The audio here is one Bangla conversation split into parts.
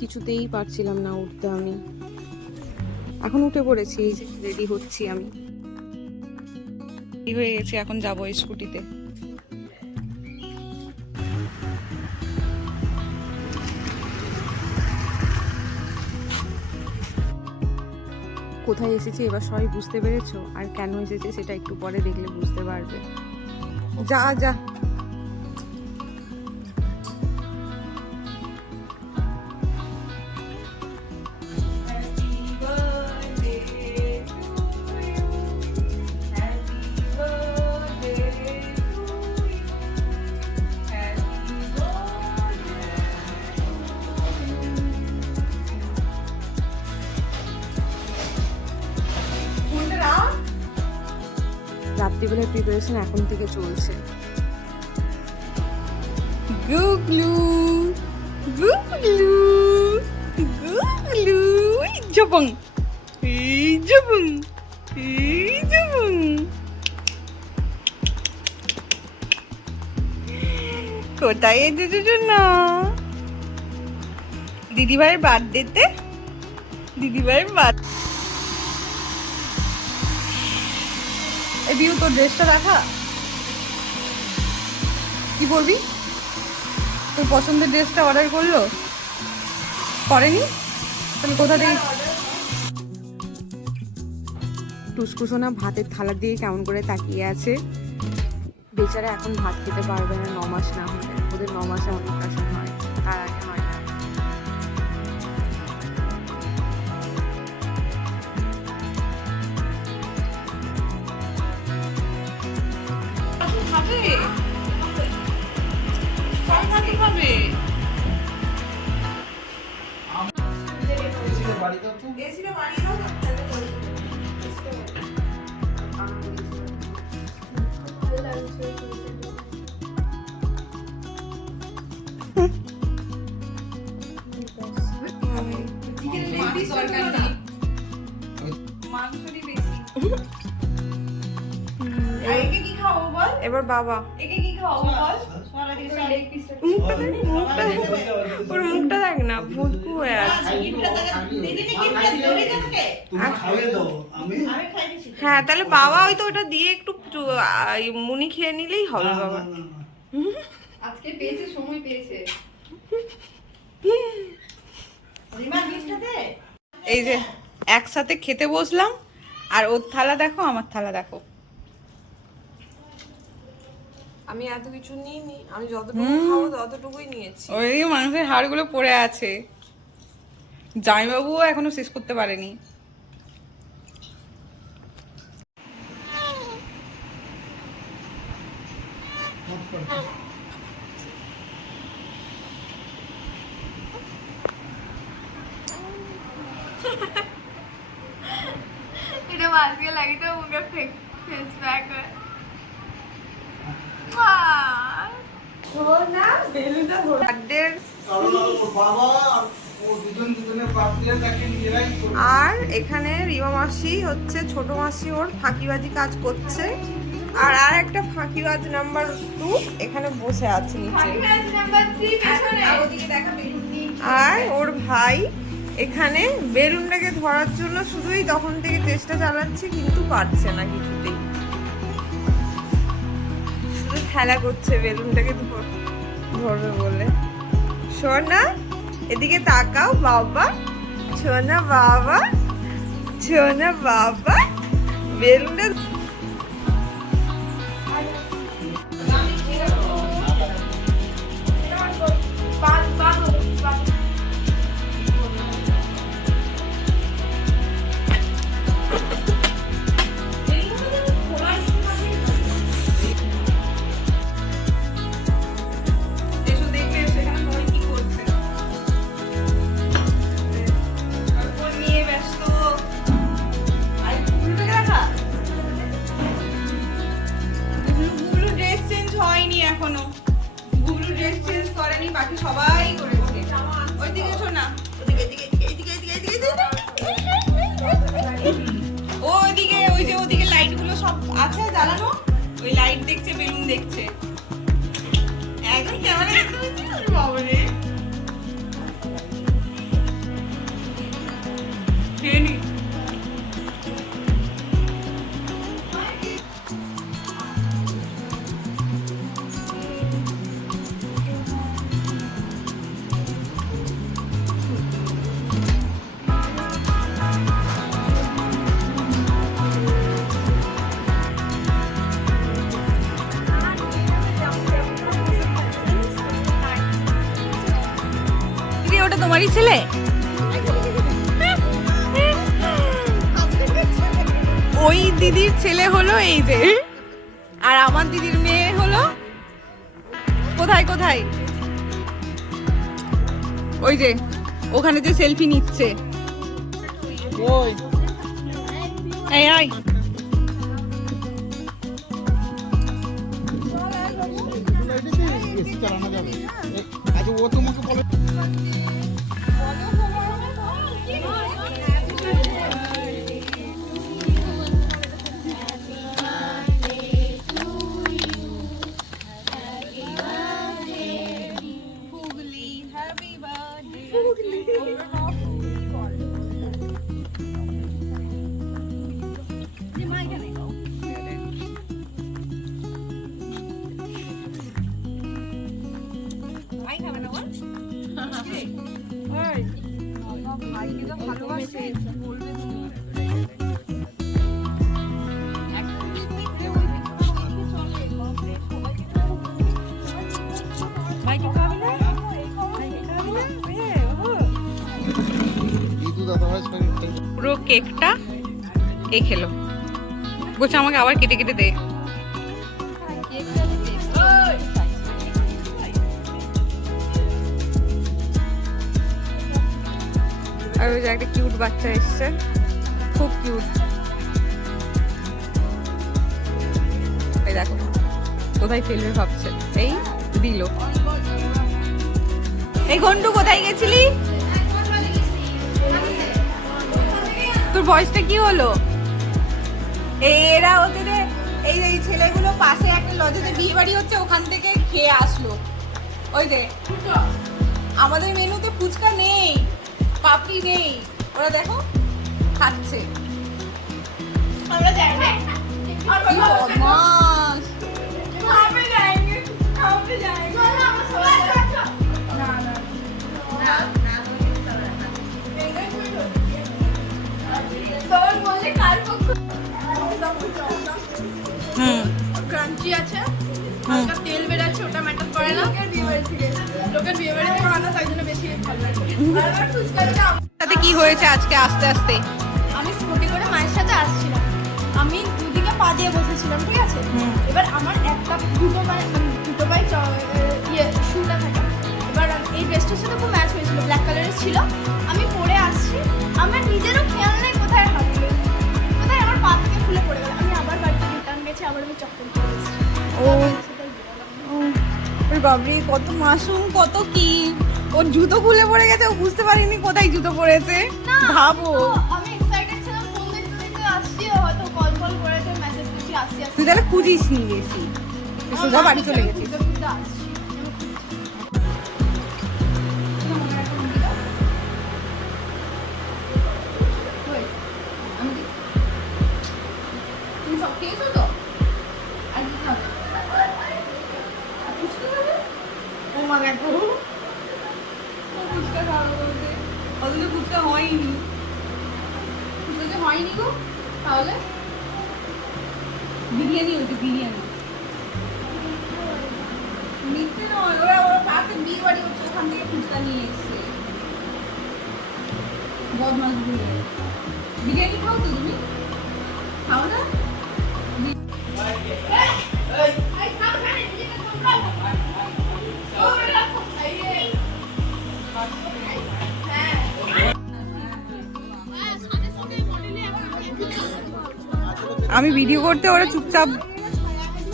কিছুতেই পারছিলাম না উঠতে। আমি এখন উঠে পড়েছি, এই যে রেডি হচ্ছি আমি, রেডি হয়ে গেছি, এখন যাবো স্কুটিতে। কোথায় এসেছি এবার সবাই বুঝতে পেরেছো, আর কেন এসেছে সেটা একটু পরে দেখলে বুঝতে পারবে। যা যা রাত্রিবেলার প্রিপারেশন এখন থেকে চলছে। গুগলু গুগলু গুগলু জবং জবং জবং। কোথায় এসেছো না? দিদিভাইয়ের বার্থডেতে, দিদিভাইয়ের বার্থডে। এই বিউ, তোর ড্রেসটা দেখা, কি পরবি? তোর পছন্দের ড্রেসটা অর্ডার করলো, করেনি? তাহলে কোথা থেকে? টুসকুসোনা ভাতের থালা দিয়ে কেমন করে তাকিয়ে আছে। বেচারা এখন ভাত খেতে পারবে না 9 মাস না হলে। ওদের 9 মাসে অন্নপ্রাশন হয়, তার আগে হয় না। এবার বাবা ওর মুখটা দেখ না, ভুটকু হয়ে আছে। হ্যাঁ, তাহলে বাবা ওই তো ওটা দিয়ে একটু মুনি খেয়ে নিলেই হবে বাবা। আজকে পেয়েছে, সময় পেয়েছে। এই যে একসাথে খেতে বসলাম, আর ওর থালা দেখো, আমার থালা দেখো। আমি এত কিছু নিইনি, আমি যতটুকু খাবো ততটুকুই নিয়েছি। ওই মাংসের হাড়গুলো পড়ে আছে, জামাইবাবুও এখনো শেষ করতে পারেনি। এটা মাঝকে লাগি তো মুখে ফেস প্যাক হয়। আর এখানে রিমা মাসি হচ্ছে ছোট মাসি, ওর ফাঁকিবাজি কাজ করছে। আর একটা ফাঁকিবাজ নাম্বার 2 এখানে বসে আছে নিচে। আর ওর ভাই এখানে বেলুনটাকে ধরার জন্য শুধুই তখন থেকে চেষ্টা চালাচ্ছে, কিন্তু পারছে না কিছুতেই। শুধু খেলা করছে বেলুনটাকে ধরবে বলে। সোনা এদিকে তাকাও বাবা, সোনা বাবা, সোনা বাবা, বেলুনটা এখনো গুগলু ড্রেস চেঞ্জ করেনি, বাকি সবাই করেছে। ওইদিকে এসো না, ওইদিকে ওই যে ওদিকে লাইট গুলো সব আছে জ্বালানো, ওই লাইট দেখছে, বেলুন দেখছে। একদম ক্যামেরা দেখতে পাচ্ছি বাবা রে। তোমারই ছেলে? ওই দিদির ছেলে হলো এই যে, আর আমার দিদির মেয়ে হলো কোথায় কোথায়, ওই যে ওখানে যে সেলফি নিচ্ছে। এই আয়। চালানো যাবে। আচ্ছা ও তোমাকে বলে পুরো কেকটা এ খেলো, বলছে আমাকে আবার কেটে কেটে দে। আর ওই যে একটা কিউট বাচ্চা এসছে, খুব কিউট। এই দেখো কোথায় ফেলবে ভাবছে, এই দিল। এই ঘন্টু কোথায় গেছিলি? তোর বয়সটা কি হলো? এরা হচ্ছে যে এই ছেলেগুলো পাশে একটা লজেতে বিয়ে বাড়ি হচ্ছে, ওখান থেকে খেয়ে আসলো। ওই যে আমাদের মেনুতে ফুচকা নেই, পাপড়ি নেই, ওরা দেখো খাচ্ছে। আমরা যাই না বদমাস। আমরা যাইনি আমরা যাই না আমরা সবাই না না তোর বলে কার পক্ষ ক্রাঞ্চি আছে, হালকা তেল বেরাচ্ছে, ওটা ম্যাটার করে না। লোকের বিয়ে বাড়ি থেকে আনা, তাই জন্য বেশি ভালো লাগে। আর আমার ফুচকাটা সাথে কি হয়েছে আজকে আস্তে আস্তে? আমি স্কুটি করে মায়ের সাথে আসছিলাম, আমি দুদিকে পা দিয়ে বসেছিলাম, ঠিক আছে। এবার আমার দুটো পায়ে শুটা থাকে। এবার এই ড্রেসটার সাথে খুব ম্যাচ হয়েছিল, ব্ল্যাক কালারের ছিল। আমি পরে আসছি, আমার নিজেরও খেয়াল নেই কোথায় হাঁটলো, কোথায় আমার পা থেকে খুলে পড়ে গেল। আমি আবার বাড়িতে রিটার্ন গেছি, আবার আমি চক্কর করে এসেছি। ওই বাবরি, কত মাসুম, কত কি। ওর জুতো খুলে পড়ে গেছে, ও বুঝতে পারিনি কোথায় জুতো পড়েছে। ভাবো, আমি এক্সাইটেড ছিলাম, ফোন দেখতে দেখতে আসছি, হয়তো কল করেছে, মেসেজ করছি, আসছি। তুই তাহলে খুঁজিস নি বেশি, সোজা বাড়ি চলে গেছিস। তুমি সব খেয়েছো তো? আর কি খাবে? ও মা দেখো, ফুচকা খাওয়া বলতে অথচ ফুচকা হয়নি। ফুচকা হয়নি গো, তাহলে বিরিয়ানি হয়েছে, বিরিয়ানি। নিতে নয়, ওরা পাশে বিয়ে বাড়ি হচ্ছে, ওখান থেকে ফুচকা নিয়ে এসছে। বদমাস গুলো। বিরিয়ানি খাও তো তুমি? খাও না? আমি ভিডিও করতে ওরা চুপচাপ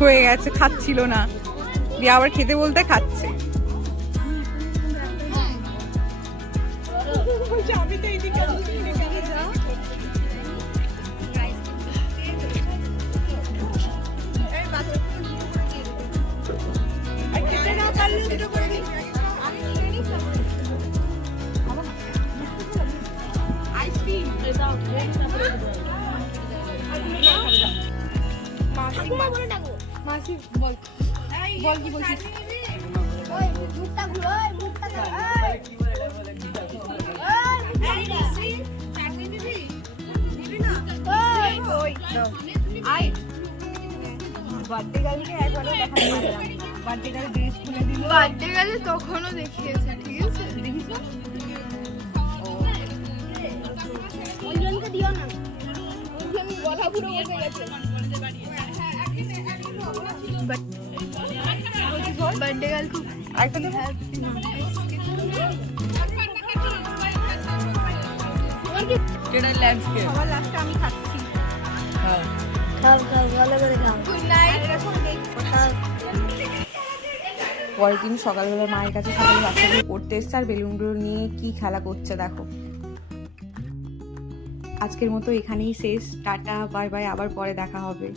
হয়ে গেছে, খাচ্ছিল না, দিয়ে আবার খেতে বলতে খাচ্ছে। মাসি বল, বল কি বলছিস? বার্থডে গার্লকে একবারও দেখাতে পারলাম। বার্থডে গার্ল ড্রেস খুলে দিল, বার্থডে গেলে তখনও দেখিয়েছে, ঠিক আছে। দেখিস? ওইজনকে দিও না ওইজন গলা পুরো বসে গেছে বার্থডে গার্ল খুব আরেকটা দেবো? সবার লাস্টে আমি খাচ্ছি। খাও খাও ভালো করে খাও গুড নাইট। পরের দিন সকালবেলা মায়ের কাছে সকালে বাচ্চাগুলো পড়তে এসছে আর বেলুনগুলো নিয়ে কি খেলা করছে দেখো। আজকের মতো এখানেই শেষ, টাটা বাই বাই, আবার পরে দেখা হবে।